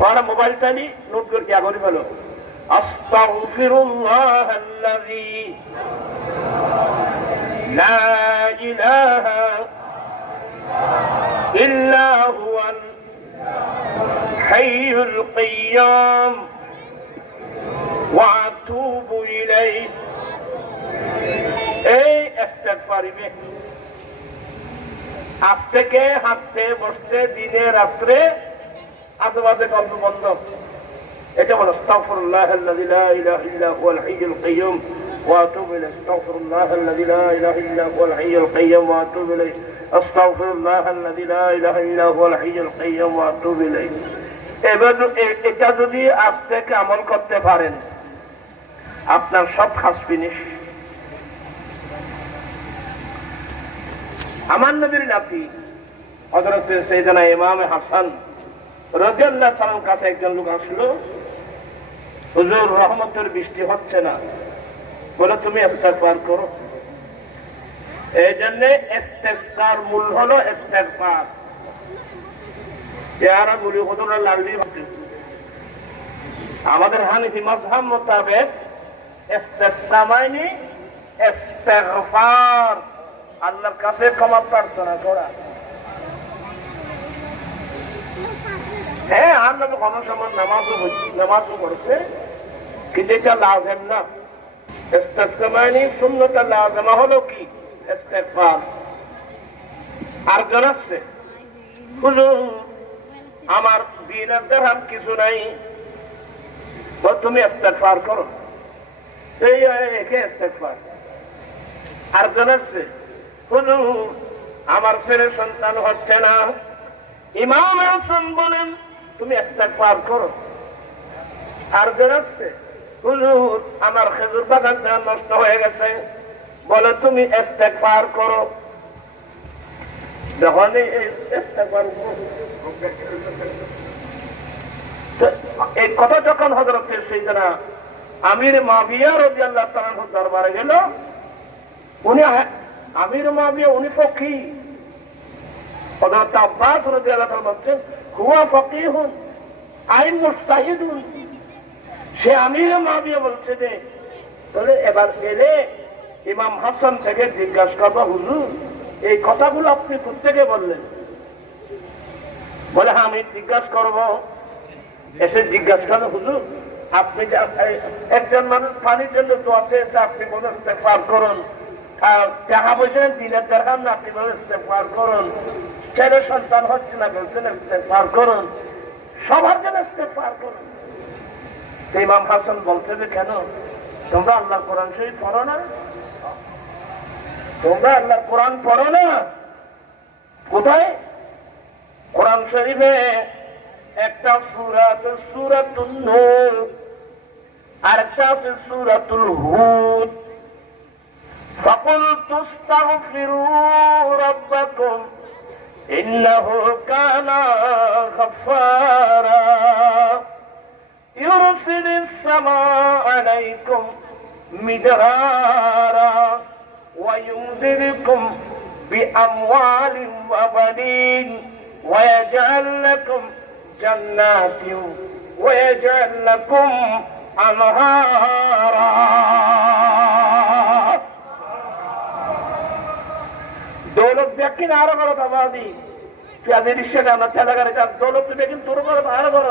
পরে মোবাইলটা নি নোট করে কি করি বলো, আস্তাগফিরুল্লাহাল্লাযী লা ইলাহা ইল্লা হুয়াল হাইয়ুল কাইয়্যুম ওয়া আতুবু ইলাইহি। এই ইস্তিগফারিবে আজ থেকে হাঁটতে বসতে দিনে রাত্রে আজেবাজে গল্প বন্ধ। এটা বলো, আস্তাগফিরুল্লাহাল্লাযী লা ইলাহা ইল্লা হুয়াল হাইয়ুল কাইয়্যুম ওয়া আতুবু ইলাইহি। আস্তাগফিরুল্লাহাল্লাযী লা ইলাহা ইল্লা হুয়াল হাইয়ুল কাইয়্যুম ওয়া আতুবু ইলাইহি। আস্তাগফিরুল্লাহাল্লাযী লা ইলাহা ইল্লা হুয়াল হাইয়ুল কাইয়্যুম ওয়া আতুবু ইলাইহি। এবার এটা যদি আজ থেকে আমল করতে পারেন, আপনার সব কাজ ফিনিশ। আমার নবীর নাতি হযরত সাইয়েদনা ইমাম হাসান রাদিয়াল্লাহু তাআলার কাছে একজন লোক আসলো, হুজুর রহমতের বৃষ্টি হচ্ছে না, বলে তুমি ইস্তিগফার করো। এই জন্য ইস্তিগফার মূল হলো ইস্তিগফার। যারা বলি হুজুরা লাল্লি হচ্ছে, আমাদের হানাফি মাযহাব মোতাবেক ইস্তিসকা মানে ইস্তিগফার, আল্লাহর কাছে ক্ষমা প্রার্থনা করা। হ্যাঁ, আমরা তো কোনো সময় নামাজও করছে, কিন্তু এটা লাজেম না। ইস্তিসকা মানে সুন্নাত লাজেমা হলো কি ইস্তিগফার। আর জানাচ্ছে হুজুর আমার দিনের দিরহাম কিছু নাই, তুমি ইস্তিগফার করো। এই একে ইস্তিগফার। আর জানাচ্ছে হুজুর আমার ছেলে সন্তান হচ্ছে না, ইমাম হাসান বলেন তুমি ইস্তিগফার করো। আর জানাচ্ছে হুজুর আমার খেজুর বাগানটা নষ্ট হয়ে গেছে, বলে তুমি ইস্তিগফার করো। যখন এই কথা যখন হযরত সাইয়েদনা আমির মুআবিয়া রাদিয়াল্লাহু তাআলা দরবারে গেল, উনি আমির মুআবিয়া উনি ফকিহ। হযরত আব্বাস রাদিয়াল্লাহু তাআলা বলছেন হুয়া ফকিহুন আই মুজতাহিদুন। সে আমির মুআবিয়া বলছে যে বলে এবার গেলে ইমাম হাসান থেকে জিজ্ঞাসা করবো, হুজুর এই কথাগুলো আপনি কোত্থেকে বললেন? বলে হ্যাঁ আমি জিজ্ঞাসা করবো। এসে জিজ্ঞাসা করলো, হুজুর আপনি একজন মানুষ পানির জন্য দোয়া চেয়েছে, আপনি বলে ইস্তিগফার করুন। টাকা পয়সা দিলের দরকার না, আপনি বলে ইস্তিগফার করুন। ছেলে সন্তান হচ্ছে না, বলছেন ইস্তিগফার করুন। সবার জন্য ইস্তিগফার করুন। ইমাম হাসান বলছে যে কেন তোমরা আল্লাহর কোরআন শরীফ পড়ো না? তোমরা আল্লাহর কোরআন পড়ো না? কোথায়? কোরআন শরীফে একটা সূরা সূরাতুন নূর, আর একটা আছে সূরাতুল হুদ। ফাকুলতু আস্তাগফিরু রাব্বাকুম ইন্নাহু কানা গাফফারা ইউরসিলিস সামাআ আলাইকুম মিদরারা ওয়া ইউমদিদকুম বিআমওয়ালিন ওয়া বানিন ওয়া ইয়াজআল লাকুম জান্নাতিন ওয়া ইয়াজআল লাকুম আনহারা। দৌলত দেখেন আরো বড় দাবাদি পেঁয়াজের রিক্সা না তেলাগারে যান, দৌলত দেখেন তোর বড় আরো বড়